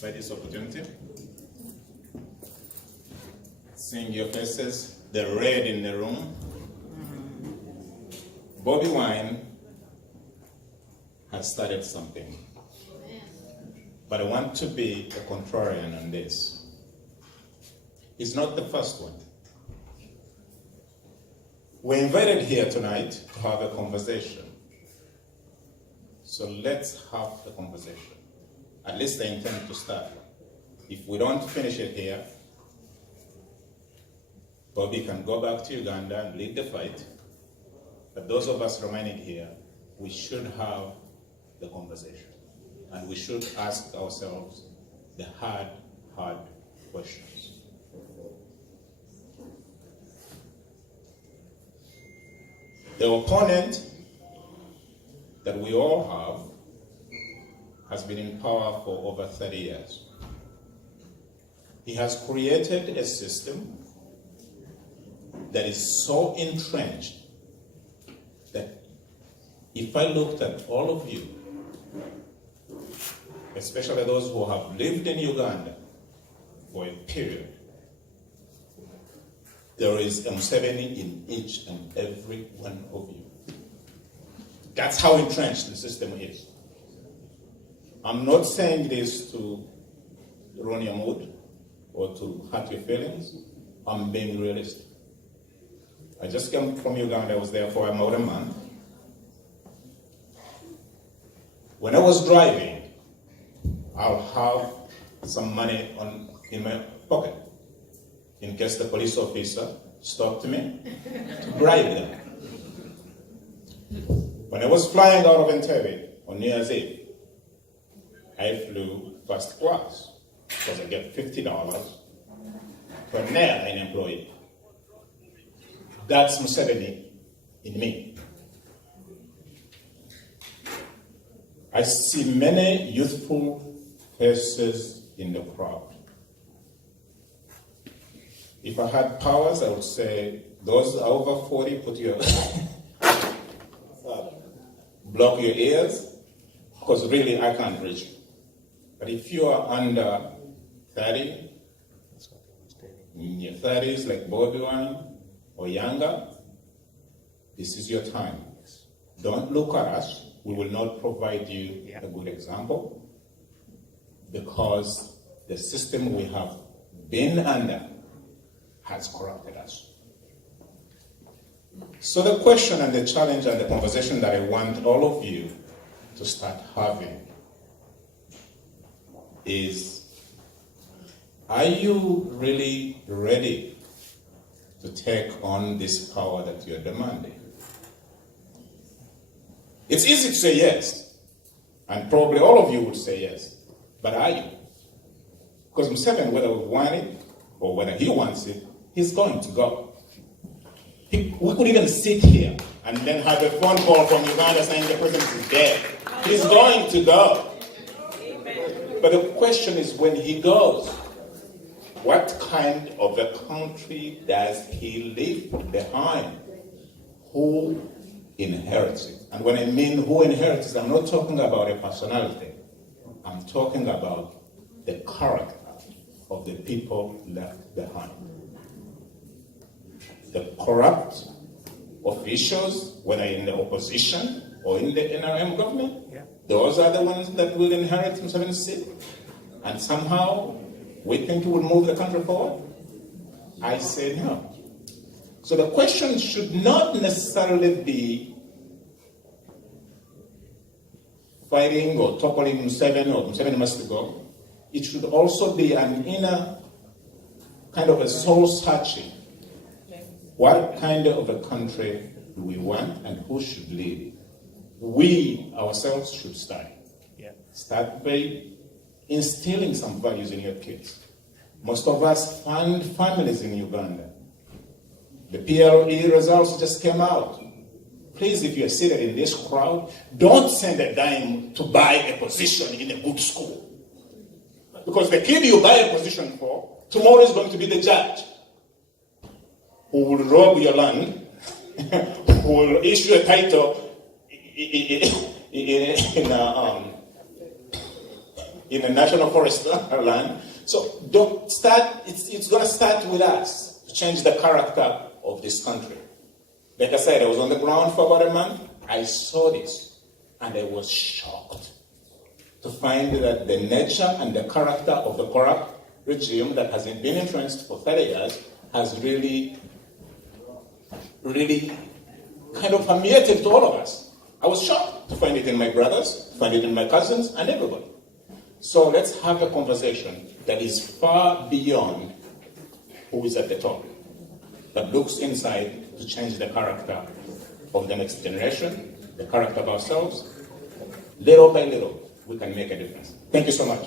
by this opportunity. Seeing your faces, the red in the room. Bobbi Wine has started something. But I want to be a contrarian on this. It's not the first one. We're invited here tonight to have a conversation. So let's have a conversation. At least I intend to start. If we don't finish it here, Bobbi can go back to Uganda and lead the fight. But those of us remaining here, we should have the conversation. And we should ask ourselves the hard questions. The opponent that we all have has been in power for over 30 years. He has created a system that is so entrenched that if I looked at all of you, especially those who have lived in Uganda for a period, there is a Museveni in each and every one of you. That's how entrenched the system is. I'm not saying this to ruin your mood or to hurt your feelings. I'm being realistic. I just came from Uganda. I was there for about a month. When I was driving, I'll have some money in my pocket in case the police officer stopped me to bribe them. When I was flying out of Entebbe on New Year's Eve, I flew first class because I get $50 for an airline employee. That's Museveni in me. I see many youthful faces in the crowd. If I had powers, I would say, those over 40, put your block your ears, because really I can't reach you. But if you are under 30, in your 30s, like Bobbi Wine, or younger, this is your time. Don't look at us. We will not provide you a good example because the system we have been under has corrupted us. So the question and the challenge and the conversation that I want all of you to start having is, are you really ready to take on this power that you're demanding? It's easy to say yes, and probably all of you would say yes, but are you? Because Museveni, whether we want it or whether he wants it, he's going to go. We could even sit here and then have a phone call from Uganda saying the president is dead. He's going to go. But the question is, when he goes, what kind of a country does he leave behind? Who inherits it? And when I mean who inherits it, I'm not talking about a personality. I'm talking about the character of the people left behind. The corrupt officials, whether in the opposition or in the NRM government, those are the ones that will inherit Museveni's seat. And somehow we think it will move the country forward? I say no. So the question should not necessarily be fighting or toppling Museveni or Museveni must go. It should also be an inner kind of a soul searching. What kind of a country do we want and who should lead it? We ourselves should start. Start by instilling some values in your kids. Most of us fund families in Uganda. The PLE results just came out. Please, if you're seated in this crowd, don't send a dime to buy a position in a good school. Because the kid you buy a position for, tomorrow is going to be the judge who will rob your land, who will issue a in a national forest land. So don't start, it's going to start with us to change the character of this country. Like I said, I was on the ground for about a month. I saw this, and I was shocked to find that the nature and the character of the corrupt regime that has been influenced for 30 years has really kind of permeated to all of us. I was shocked to find it in my brothers, find it in my cousins, and everybody. So let's have a conversation that is far beyond who is at the top, that looks inside to change the character of the next generation, the character of ourselves. Little by little, we can make a difference. Thank you so much.